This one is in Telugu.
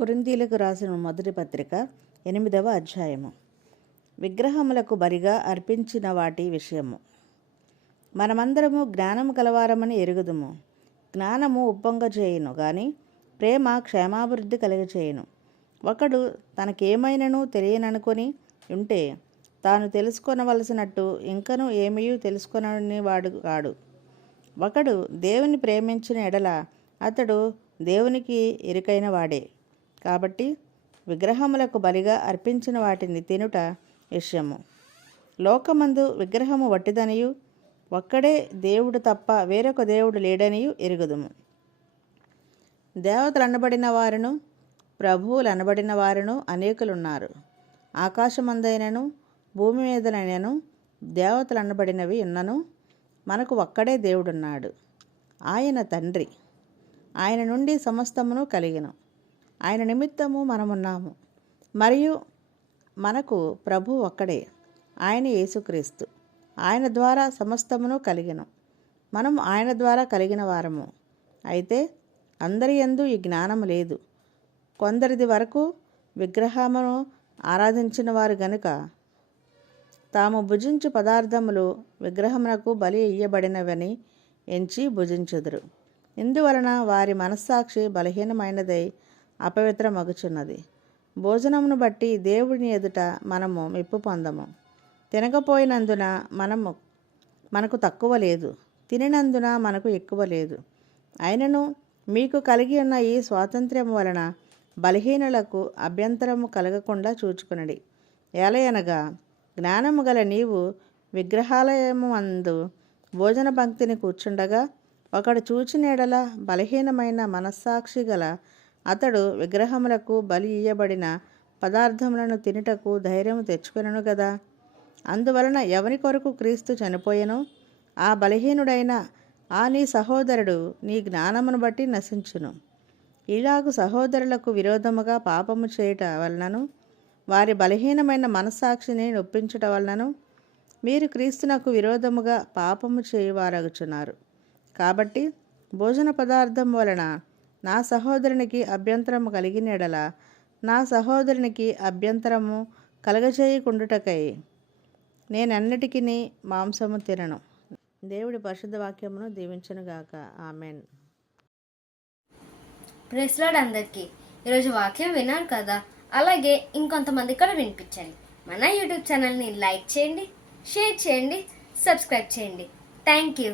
కొరింథీయులకు రాసిన మొదటి పత్రిక 8వ అధ్యాయము. విగ్రహములకు బలిగా అర్పించిన వాటి విషయము. మనమందరము జ్ఞానము కలవారమని ఎరుగుదుము. జ్ఞానము ఉప్పొంగచేయును గాని ప్రేమ క్షేమాభివృద్ధి కలుగచేయును. ఒకడు తనకేమైనను తెలియననుకొని ఉంటే తాను తెలుసుకొనవలసినట్టు ఇంకను ఏమీ తెలుసుకొననివాడు కాడు. ఒకడు దేవుని ప్రేమించిన ఎడల అతడు దేవునికి ఎరుకైన వాడే. కాబట్టి విగ్రహములకు బలిగా అర్పించిన వాటిని తినుట విషయము. లోకమందు విగ్రహము వట్టిదనియు ఒక్కడే దేవుడు తప్ప వేరొక దేవుడు లేడనియు ఎరుగుదుము. దేవతలు అనబడిన వారును ప్రభువులు అనబడిన వారును అనేకులున్నారు. ఆకాశమందైనను భూమి మీదనైనను దేవతలు అనబడినవి ఉన్నను మనకు ఒక్కడే దేవుడున్నాడు. ఆయన తండ్రి. ఆయన నుండి సమస్తమును కలిగెను. ఆయన నిమిత్తము మనమున్నాము. మరియు మనకు ప్రభు ఒక్కడే, ఆయన యేసుక్రీస్తు. ఆయన ద్వారా సమస్తమును కలిగెను. మనం ఆయన ద్వారా కలిగిన వారము. అయితే అందరి యందు ఈ జ్ఞానము లేదు. కొందరిది వరకు విగ్రహమును ఆరాధించిన వారు గనుక తాము భుజించు పదార్థములు విగ్రహమునకు బలి ఇయ్యబడినవని ఎంచి భుజించుదురు. ఇందువలన వారి మనస్సాక్షి బలహీనమైనదై అపవిత్రమగుచున్నది. భోజనమును బట్టి దేవుని ఎదుట మనము మెప్పు పొందము. తినకపోయినందున మనకు తక్కువ లేదు, తినినందున మనకు ఎక్కువ లేదు. అయినను మీకు కలిగి ఉన్న ఈ స్వాతంత్ర్యము వలన బలహీనులకు అభ్యంతరము కలగకుండా చూచుకునడి. ఏలయనగా జ్ఞానము గల నీవు విగ్రహాలయము అందు భోజన పంక్తిని కూర్చుండగా ఒకడు చూచిన ఎడల బలహీనమైన మనస్సాక్షి గల అతడు విగ్రహములకు బలి ఇయ్యబడిన పదార్థములను తినుటకు ధైర్యము తెచ్చుకొనెను గదా. అందువలన ఎవని కొరకు క్రీస్తు చనిపోయెనో ఆ బలహీనుడైన ఆ నీ సహోదరుడు నీ జ్ఞానమును బట్టి నశించును. ఇలాగు సహోదరులకు విరోధముగా పాపము చేయుట వలనను వారి బలహీనమైన మనస్సాక్షిని నొప్పించుట వలనను మీరు క్రీస్తునకు విరోధముగా పాపము చేయువారగుచున్నారు. కాబట్టి భోజన పదార్థం వలన నా సహోదరునికి అభ్యంతరము కలిగిన ఎడల నా సహోదరునికి అభ్యంతరము కలగచేయకుండుటకై నేనన్నిటికీ మాంసము తినను. దేవుడి పరిశుద్ధ వాక్యమును దీవించునుగాక. ఆమెన్. ప్రైజ్ లార్డ్ అందరికీ. ఈరోజు వాక్యం విన్నారు కదా, అలాగే ఇంకొంతమంది కూడా వినిపించండి. మన యూట్యూబ్ ఛానల్ని లైక్ చేయండి, షేర్ చేయండి, సబ్స్క్రైబ్ చేయండి. Thank you.